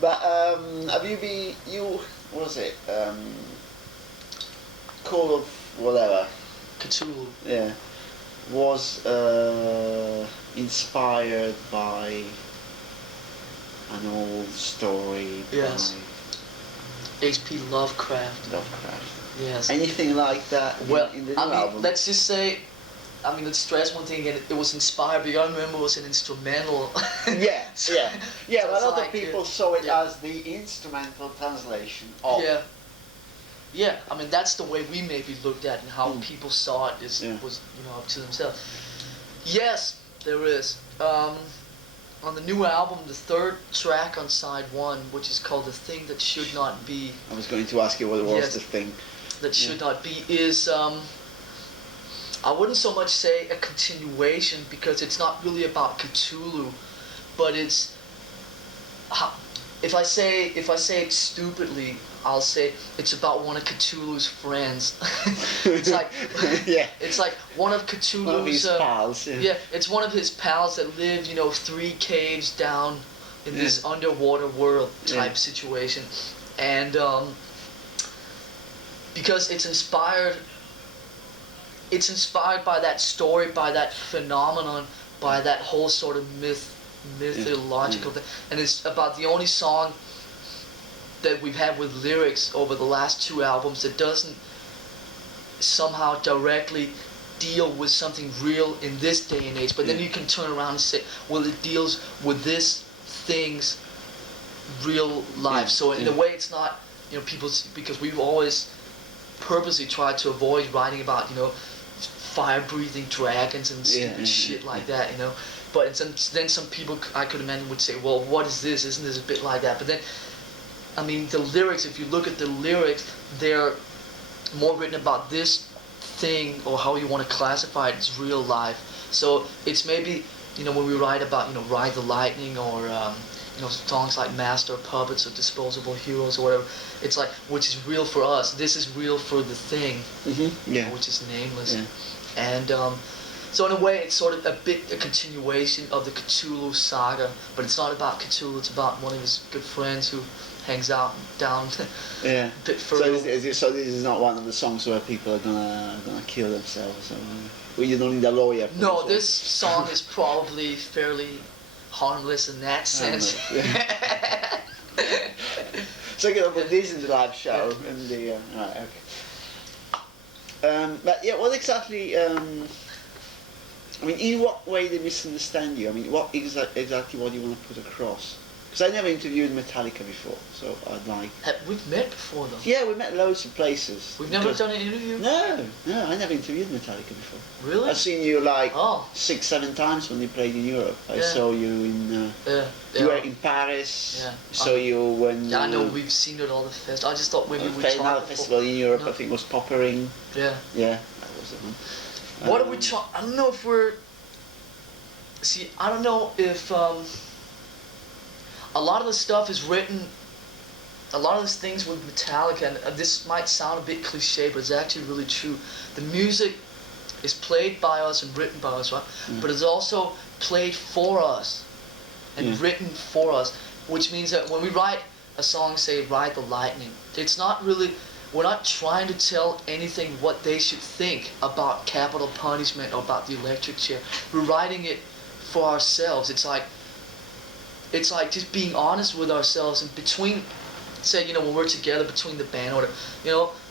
But have you been what was it? Call of whatever. Cthulhu. Yeah. Was inspired by an old story. Yes. H.P. Lovecraft. Lovecraft. Yes. Anything like that Well, in the new album? let's just say, let's stress one thing again. It was inspired, but you gotta remember it was an instrumental. Yeah. So But it's other like, people saw it as the instrumental translation of. Yeah, that's the way we maybe looked at it, and how people saw it was up to themselves. Yes, there is. On the new album, the third track on side 1, which is called "The Thing That Should Not Be." I was going to ask you what it was. Yes. The thing That should not be is I wouldn't so much say a continuation, because it's not really about Cthulhu, but it's if I say it stupidly, I'll say it's about one of Cthulhu's friends. It's like it's like one of Cthulhu's one of his pals. Yeah, it's one of his pals that lived 3 caves down in this underwater world type situation, and because it's inspired by that story, by that phenomenon, by that whole sort of mythological thing, and it's about the only song that we've had with lyrics over the last 2 albums that doesn't somehow directly deal with something real in this day and age, but then you can turn around and say, well, it deals with this thing's real life. So in a way, it's not people, because we've always purposely tried to avoid writing about fire-breathing dragons and stupid shit like that, But then some people, I could imagine, would say, well, what is this? Isn't this a bit like that? But then, the lyrics, if you look at the lyrics, they're more written about this thing, or how you want to classify it, as real life. So it's maybe, when we write about, Ride the Lightning, or, songs like Master of Puppets or Disposable Heroes or whatever, it's like, which is real for us. This is real for the thing, which is nameless. And so in a way, it's sort of a continuation of the Cthulhu saga, but it's not about Cthulhu. It's about one of his good friends who hangs out down a bit further. So this is not one of the songs where people are gonna kill themselves, or you don't need a lawyer. No, this song is probably fairly harmless in that sense. So you're gonna put this in the live show, and the right, okay. But what exactly? In what way they misunderstand you? What exactly what do you want to put across? Because I never interviewed Metallica before, so I'd like. We've met before, though. Yeah, we met loads of places. We've never done an interview? No, I never interviewed Metallica before. Really? I've seen you 6-7 times when you played in Europe. I saw you in. You were in Paris. Yeah. Saw you when. Yeah, I know, we've seen it at all the festivals. I just thought maybe we'd played another festival in Europe. I think it was Poppering. Yeah. Yeah, that was the one. What are we trying? I don't know if we're. See, I don't know if. A lot of the stuff is written, a lot of these things with Metallica, and this might sound a bit cliche, but it's actually really true. The music is played by us and written by us, right? But it's also played for us and written for us, which means that when we write a song, say Ride the Lightning, it's not really, we're not trying to tell anything what they should think about capital punishment or about the electric chair. We're writing it for ourselves. It's like just being honest with ourselves, and between, say, when we're together between the band, or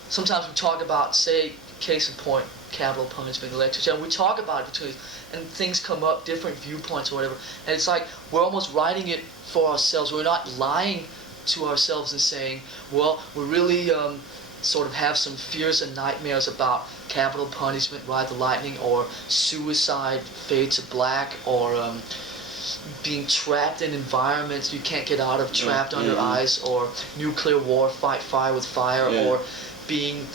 sometimes we talk about, say, case in point, capital punishment, electric chair, and we talk about it between us, and things come up, different viewpoints or whatever, and it's like we're almost writing it for ourselves. We're not lying to ourselves and saying, well, we really sort of have some fears and nightmares about capital punishment, Ride the Lightning, or suicide, Fade to Black, or being trapped in environments you can't get out of, trapped under ice, or nuclear war, fight fire with fire, or being,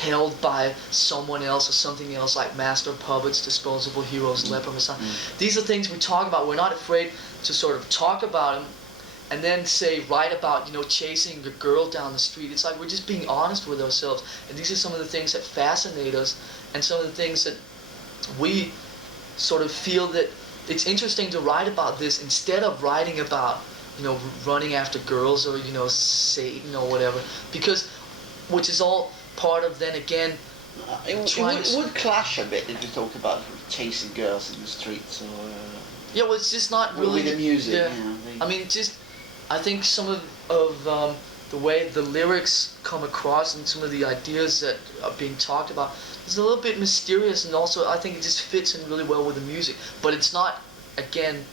held by someone else or something else, like Master of Puppets, Disposable Heroes, Leper Messiah. These are things we talk about. We're not afraid to sort of talk about them and then write about, chasing a girl down the street. It's like we're just being honest with ourselves. And these are some of the things that fascinate us, and some of the things that we sort of feel that it's interesting to write about this instead of writing about, you know, running after girls or, you know, Satan or whatever, because, which is all part of, then again, it would clash a bit if you talk about chasing girls in the streets or yeah, well, it's just not really with the music. Yeah, You know, I mean, just I think some of the way the lyrics come across and some of the ideas that are being talked about is a little bit mysterious, and also I think it just fits in really well with the music. But it's not, again,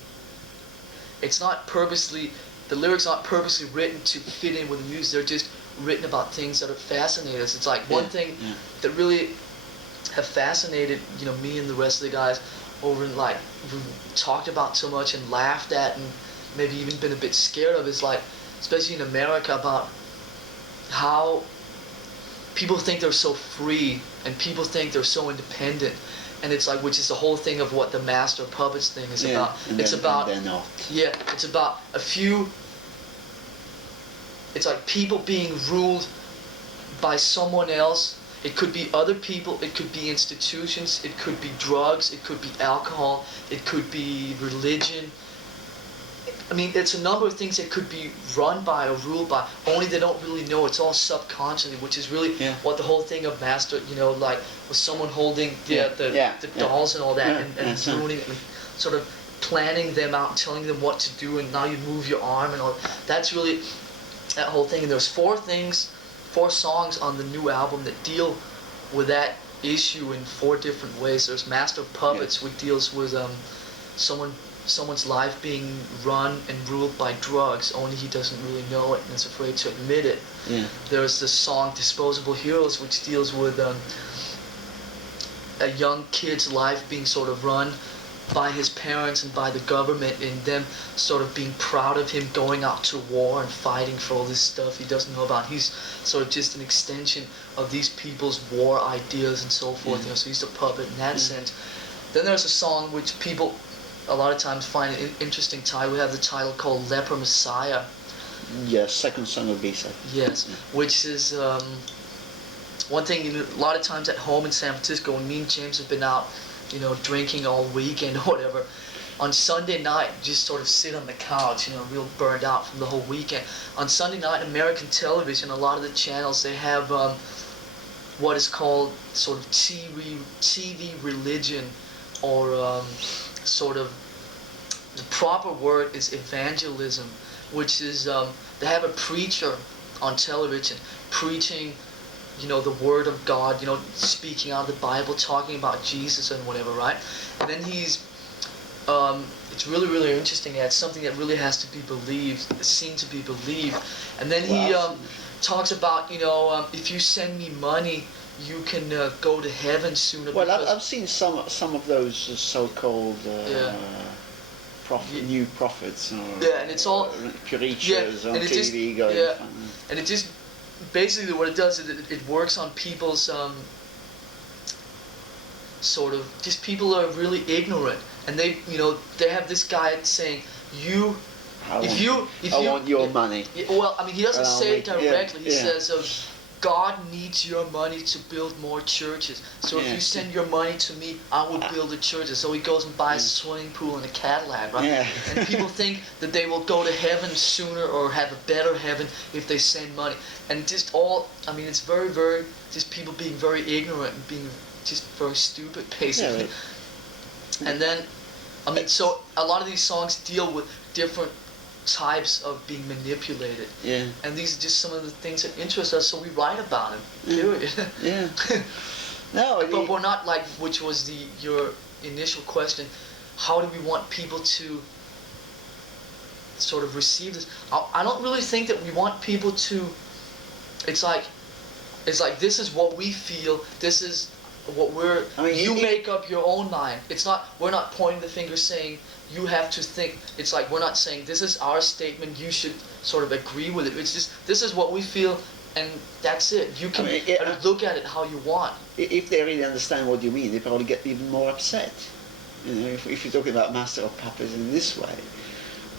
it's not purposely, the lyrics aren't purposely written to fit in with the music. They're just written about things that are fascinating us. It's like one thing that really have fascinated, you know, me and the rest of the guys over in, like, we've talked about so much and laughed at and maybe even been a bit scared of, is like, especially in America, about how people think they're so free and people think they're so independent, and it's like, which is the whole thing of what the master of puppets thing is about. It's about, they're not. Yeah, it's about a few. It's like people being ruled by someone else. It could be other people, it could be institutions, it could be drugs, it could be alcohol, it could be religion. I mean, it's a number of things that could be run by or ruled by, only they don't really know. It's all subconsciously, which is really what the whole thing of master, you know, like with someone holding the dolls and all that, and ruining it, and sort of planning them out and telling them what to do, and now you move your arm and all. That's really that whole thing. And there's four songs on the new album that deal with that issue in 4 different ways. There's Master of Puppets, which deals with someone's life being run and ruled by drugs, only he doesn't really know it and is afraid to admit it. There's the song Disposable Heroes, which deals with a young kid's life being sort of run by his parents and by the government, and them sort of being proud of him going out to war and fighting for all this stuff he doesn't know about. He's sort of just an extension of these people's war ideas and so forth. You know, so he's a puppet in that sense. Then there's a song which people a lot of times find an interesting title. We have the title called Leper Messiah. Yes, second song of B-side. Yes, which is one thing. You know, a lot of times at home in San Francisco, when me and James have been out, you know, drinking all weekend or whatever, on Sunday night, just sort of sit on the couch, you know, real burned out from the whole weekend. On Sunday night, American television, a lot of the channels, they have what is called sort of TV religion, or sort of, the proper word is evangelism, which is they have a preacher on television preaching, you know, the word of God, you know, speaking out of the Bible, talking about Jesus and whatever, right? And then he's, it's really, really interesting. It's something that really has to be believed, seen to be believed. And then he talks about, you know, if you send me money, you can go to heaven sooner. Well, I've seen some of those so-called new prophets, or and it's all preachers on TV going. And it just basically what it does is it works on people's sort of, just people are really ignorant, and they, you know, they have this guy saying, I want your money. Well, I mean, he doesn't say it directly. He says, God needs your money to build more churches. So if you send your money to me, I will build the churches. So he goes and buys a swimming pool and a Cadillac, right? And people think that they will go to heaven sooner or have a better heaven if they send money. And just all, I mean, it's very, very, just people being very ignorant and being just very stupid, basically. And then, I mean, so a lot of these songs deal with different types of being manipulated. And these are just some of the things that interest us, so we write about them. Period. No, but we're not like, which was your initial question, how do we want people to sort of receive this? I don't really think that we want people to, it's like this is what we feel, this is what we're, I mean, you make up your own mind. It's not, we're not pointing the finger saying you have to think. It's like, we're not saying this is our statement, you should sort of agree with it. It's just, this is what we feel, and that's it. You can look at it how you want. If they really understand what you mean, they probably get even more upset. You know, if you're talking about Master of Puppets in this way.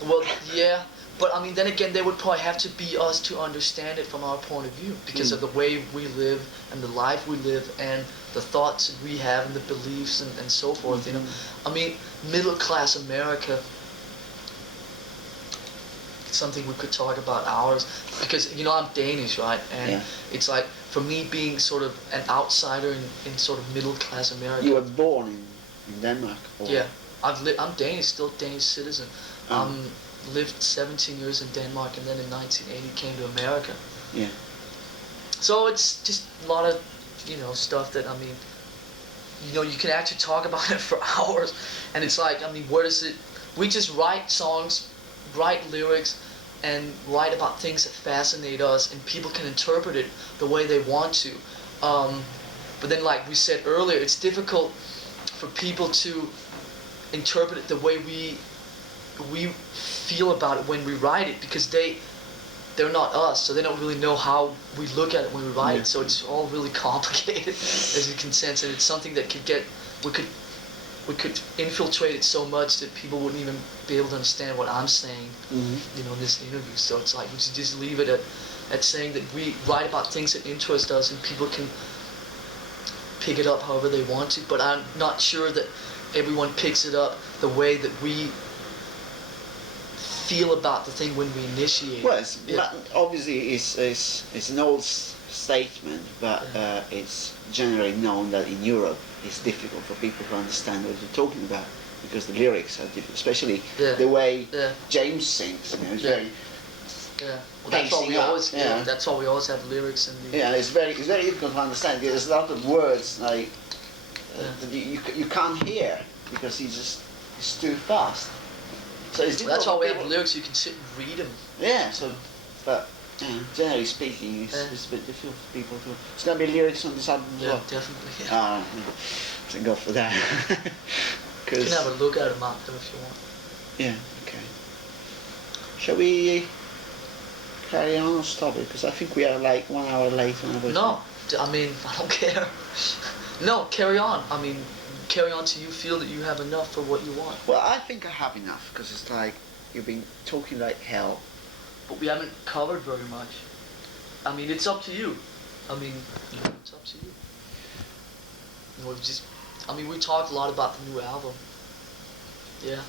Well, yeah, but I mean, then again, they would probably have to be us to understand it from our point of view because of the way we live and the life we live and the thoughts that we have and the beliefs and so forth. You know, I mean, middle class America. Something we could talk about hours because you know I'm Danish, right? And it's like for me being sort of an outsider in sort of middle class America. You were born in Denmark? Or? Yeah, I'm Danish, still Danish citizen. Lived 17 years in Denmark and then in 1980 came to America. Yeah. So it's just a lot of, you know, stuff that, I mean, you know, you can actually talk about it for hours. And it's like, I mean, where does it, we just write songs, write lyrics, and write about things that fascinate us, and people can interpret it the way they want to. But then, like we said earlier, it's difficult for people to interpret it the way we feel about it when we write it, because they're not us, so they don't really know how we look at it when we write it. So it's all really complicated, as you can sense, and it's something that we could infiltrate it so much that people wouldn't even be able to understand what I'm saying, you know, in this interview. So it's like we should just leave it at saying that we write about things that interest us, and people can pick it up however they want to. But I'm not sure that everyone picks it up the way that we feel about the thing when we initiate. Well, obviously it's an old statement, but it's generally known that in Europe it's difficult for people to understand what you're talking about because the lyrics are different, especially the way James sings. You know, it's very well, that's why we always that's why we always have lyrics in the it's very difficult to understand. There's a lot of words like that you can't hear because it's too fast. So it's that's why we have lyrics. You can sit and read them. Yeah. So, but generally speaking, it's a bit difficult for people to. It's gonna be lyrics on this album as well. Definitely. Thank God for that. You can have a look at them after if you want. Yeah. Okay. Shall we carry on or stop it? Because I think we are like 1 hour late. No, I mean I don't care. No, carry on. I mean, carry on till you feel that you have enough for what you want. Well, I think I have enough because it's like you've been talking like hell. But we haven't covered very much. I mean, it's up to you. I mean, it's up to you. You know, we talked a lot about the new album. Yeah.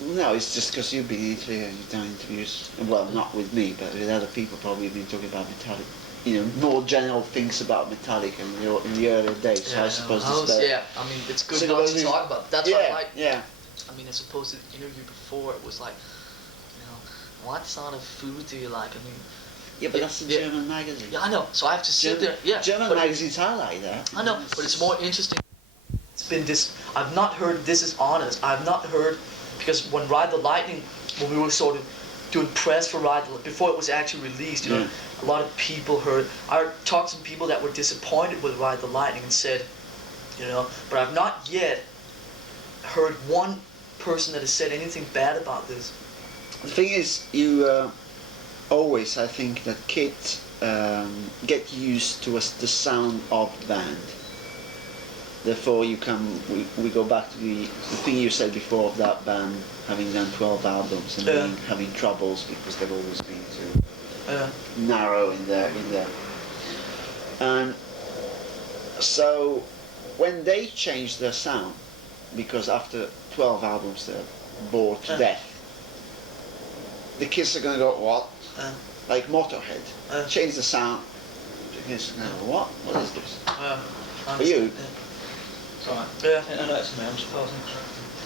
No, it's just because you've been into it and you've done interviews. Well, not with me, but with other people. Probably you've been talking about Metallica. You know, more general things about Metallica in the earlier days. So I suppose I mean, it's good not to talk about. That's what I like. Yeah. I mean, as opposed to the interview before, it was like, you know, what sort of food do you like? I mean. Yeah, but that's a German magazine. Yeah, I know. So I have to sit there. Yeah. German magazines are like that. I know, but it's more interesting. It's been this. I've not heard. This is honest. I've not heard, because when Ride the Lightning, when we were sort of doing press for Ride the, before it was actually released, you know, a lot of people heard. I talked to some people that were disappointed with Ride the Lightning and said, you know, but I've not yet heard one person that has said anything bad about this. The thing is, you always, I think, that kids get used to the sound of the band. Therefore, we go back to the thing you said before of that band having done 12 albums and having troubles because they've always been too narrow in there. And so when they changed their sound, because after 12 albums they're bored to death, the kids are going to go, what? Like Motorhead. Change the sound. The kids are going to go, what? What is this? For you? Right. Yeah. I know it's me, I'm supposing.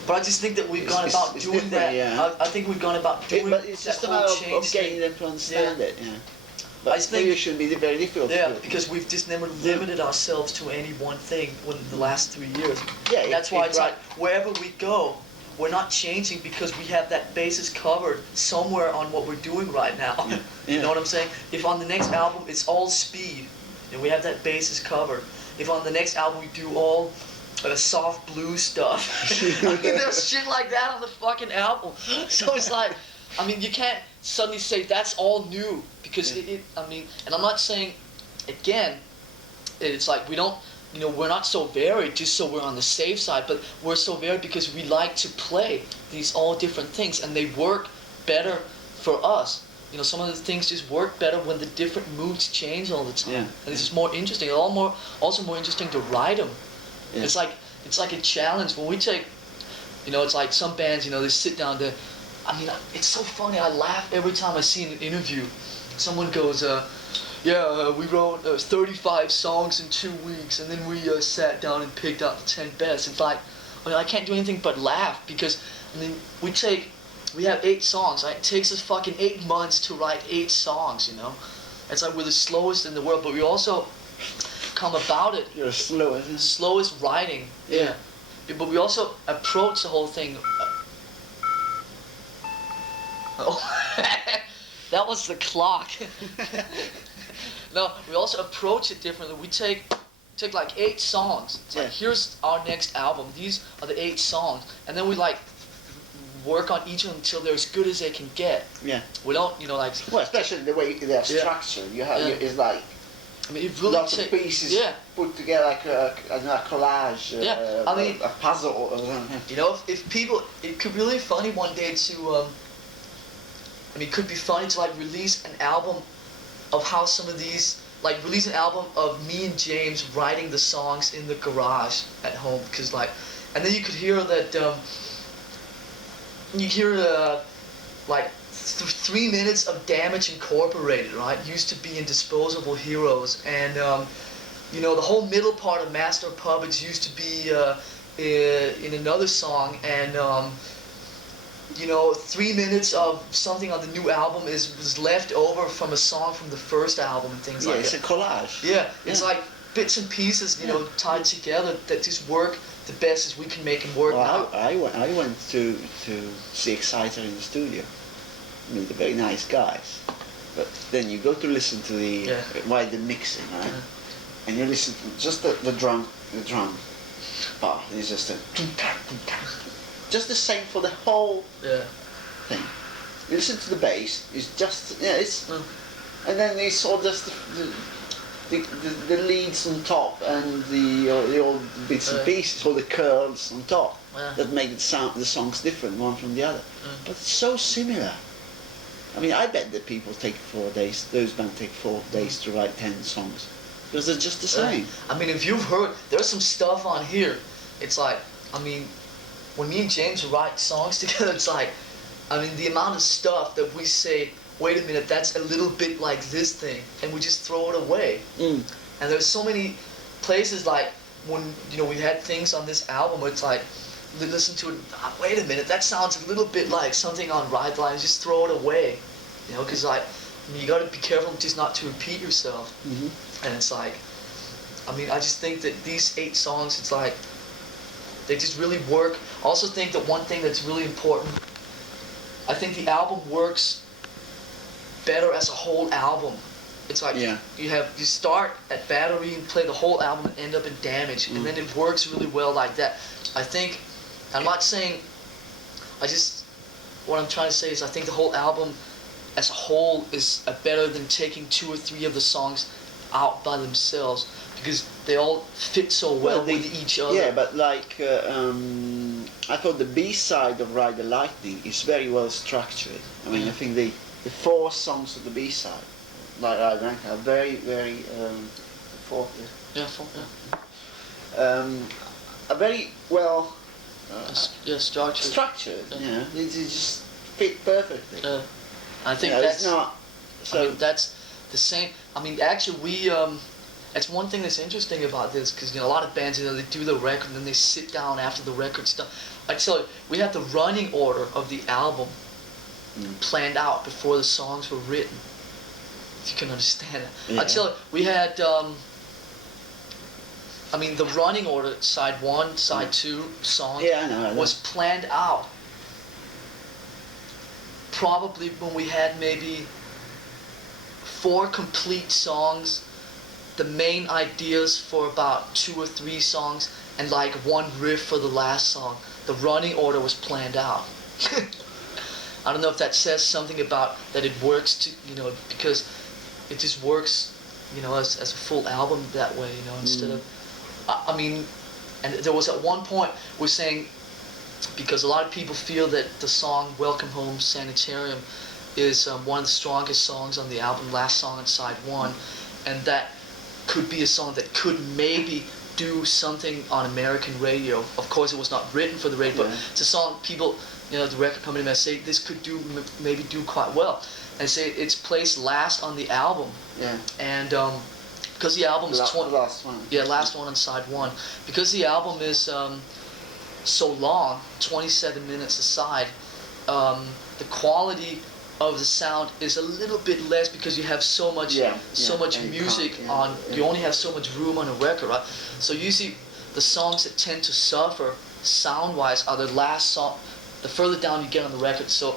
But I just think that we've gone about doing that. Yeah. I think we've gone about doing but it's just a matter of getting them to understand it. Yeah. But I think it should be very difficult. Yeah, because we've just never limited ourselves to any one thing in the last 3 years. Yeah. That's why it's like wherever we go, we're not changing because we have that basis covered somewhere on what we're doing right now. Yeah. You know what I'm saying? If on the next album it's all speed, and we have that basis covered. If on the next album we do all soft blues stuff, I mean, there's shit like that on the fucking album. So it's like, I mean, you can't suddenly say that's all new because I mean, and I'm not saying, again, it's like we don't, you know, we're not so varied just so we're on the safe side, but we're so varied because we like to play these all different things and they work better for us. You know, some of the things just work better when the different moods change all the time, Yeah. and it's just more interesting. Also more interesting to write them. Yeah. It's like a challenge when we take. You know, it's like some bands. You know, they sit down there. I mean, it's so funny. I laugh every time I see an interview. Someone goes, we wrote 35 songs in 2 weeks, and then we sat down and picked out the 10 best. It's like, I mean, I can't do anything but laugh because, I mean, we have 8 songs. Right? It takes us fucking 8 months to write 8 songs, you know? It's like we're the slowest in the world, but we also come about it. You're slowest. Slowest writing. Yeah. But we also approach the whole thing. Oh, that was the clock. No, we also approach it differently. We take like 8 songs. It's like, here's our next album. These are the 8 songs, and then we like work on each of them until they're as good as they can get. Yeah. We don't, you know, like. Well, especially the way they're structured. You have it's like. I mean, it really lots of pieces put together like a collage. I mean, a puzzle or something. You know, if people, it could be really funny one day to. I mean, it could be funny to like release an album of how some of these, like release an album of me and James writing the songs in the garage at home, because like, and then you could hear that, you hear like 3 minutes of Damage Incorporated, right? Used to be in Disposable Heroes, and you know, the whole middle part of Master of Puppets used to be in another song, and you know, 3 minutes of something on the new album was left over from a song from the first album and things like that. Yeah, it's a collage. Yeah, it's like bits and pieces, you know, tied together that just work the best as we can make them work now. I went to see Exciter in the studio. I mean, they're very nice guys. But then you go to listen to the while they're mixing, right? Yeah. And you listen to just the drum. Oh, it's just a just the same for the whole thing. You listen to the bass. It's just and then it's all just the leads on top and the old bits and pieces, all the curls on top that make the songs different one from the other. But it's so similar. I mean, I bet that people take 4 days. Those bands take 4 days to write 10 songs because they're just the same. I mean, if you've heard, there's some stuff on here. It's like, I mean, when me and James write songs together, it's like, I mean, the amount of stuff that we say, wait a minute, that's a little bit like this thing, and we just throw it away. And there's so many places like when, you know, we had things on this album where it's like, listen to it, wait a minute, that sounds a little bit like something on Ride the Line, just throw it away. You know, because like, I mean, you gotta be careful just not to repeat yourself. And it's like, I mean, I just think that these 8 songs, it's like, they just really work. I also think that one thing that's really important, I think the album works better as a whole album. It's like you start at Battery and play the whole album and end up in Damage, and then it works really well like that. I think, I'm not saying, what I'm trying to say is I think the whole album as a whole is better than taking 2 or 3 of the songs out by themselves, because they all fit so well with each other. Yeah, but like, I thought the B-side of Ride the Lightning is very well structured. I mean, I think the 4 songs of the B-side, like Ride the Lightning, are very, very, 4, are very well structured. Yeah, it just fit perfectly. I think that's not. So I mean, that's the same. I mean, actually, we. That's one thing that's interesting about this, because, you know, a lot of bands, you know, they do the record and then they sit down after the record's done. I tell you, we had the running order of the album planned out before the songs were written. If you can understand it. I tell you, we had. I mean, the running order, side 1, side 2 songs I know. was planned out. Probably when we had maybe 4 complete songs, the main ideas for about 2 or 3 songs, and like 1 riff for the last song. The running order was planned out. I don't know if that says something about that it works to, you know, because it just works, you know, as a full album that way, you know, instead of, I mean, and there was at one point we're saying, because a lot of people feel that the song Welcome Home Sanitarium is one of the strongest songs on the album, last song on side one, and that could be a song that could maybe do something on American radio. Of course, it was not written for the radio, but it's a song people, the record company may say this could maybe do quite well, and say it's placed last on the album. Yeah. And because the album is last one. Yeah, last one on side one. Because the album is so long, 27 minutes aside, the quality of the sound is a little bit less because you have so much music on. You only have so much room on a record, right? So usually the songs that tend to suffer sound-wise are the last song, the further down you get on the record. So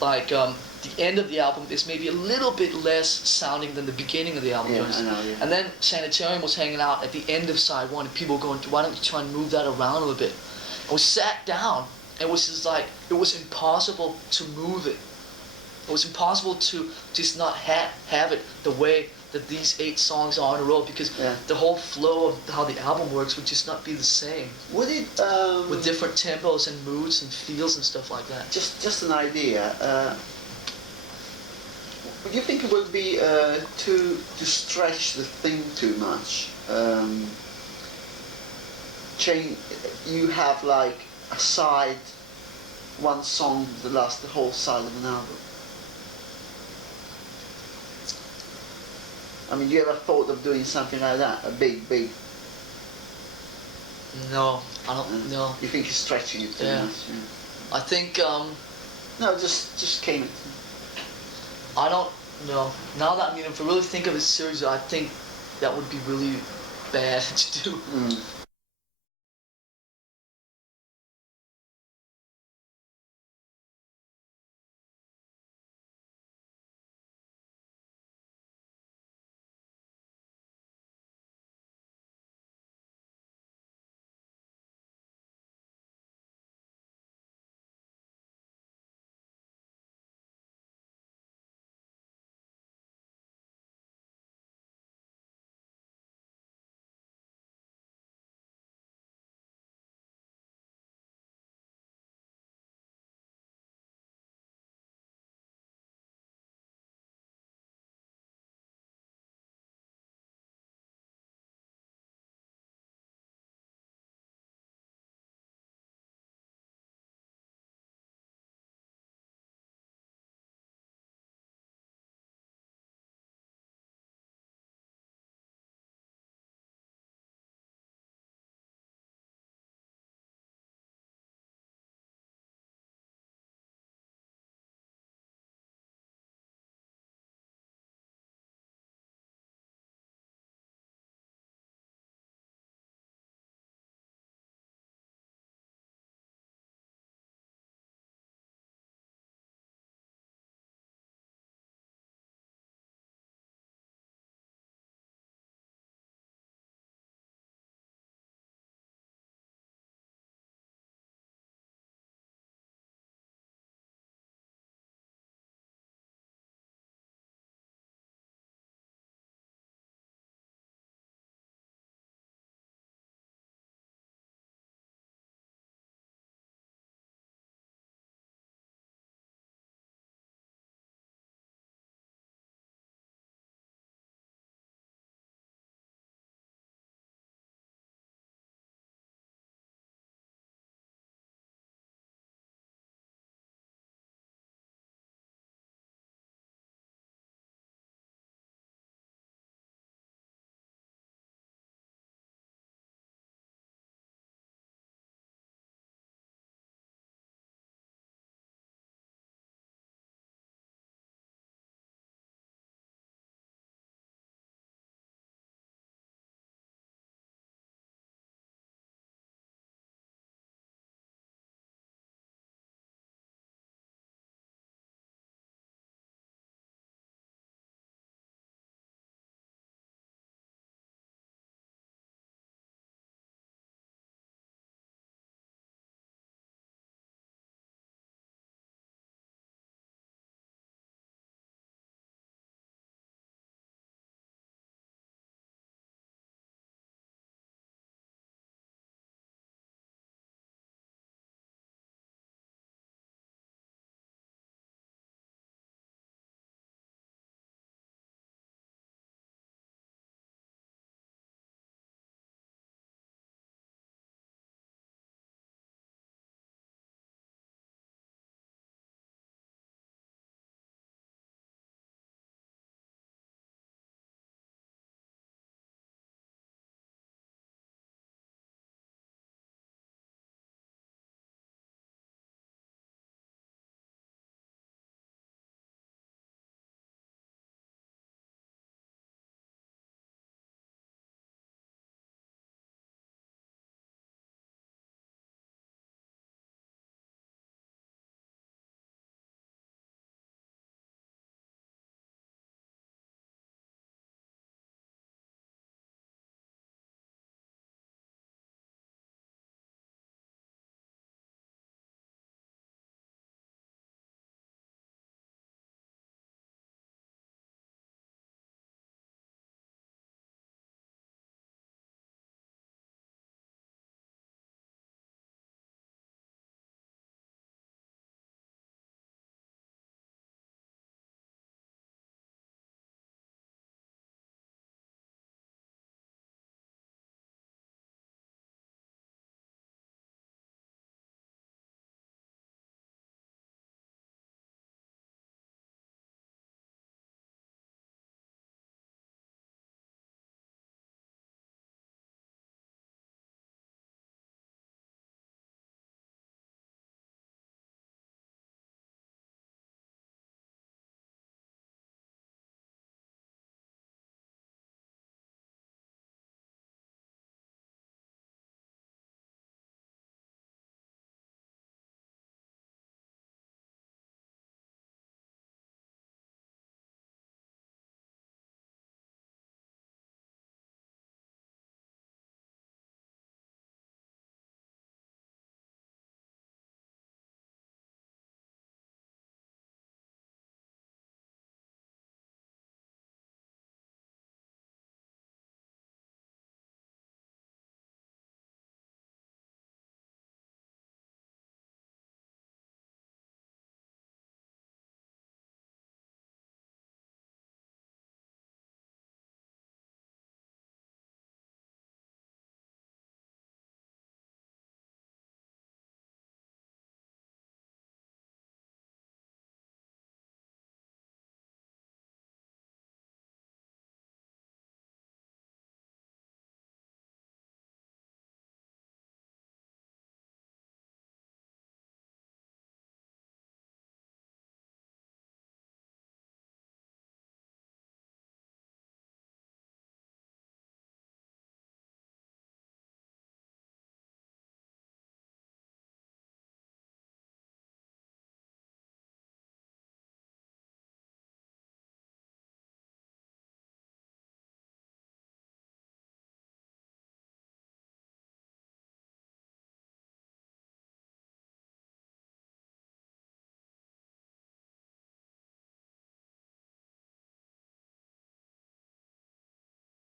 like the end of the album is maybe a little bit less sounding than the beginning of the album. Yeah, I know, And then Sanitarium was hanging out at the end of side one, and people were going, why don't you try and move that around a little bit? And we sat down, and it was just like, it was impossible to move it. It was impossible to just not have it the way that these 8 songs are in a row, because the whole flow of how the album works would just not be the same. Would it with different tempos and moods and feels and stuff like that? Just an idea. Would you think it would be to stretch the thing too much? You have like a side, one song that lasts the whole side of an album. I mean, you ever thought of doing something like that? A big. No, I don't. No. You think you're stretching it too much? Yeah. I think. No, just came it. I don't know. Now that if I really think of it seriously, I think that would be really bad to do.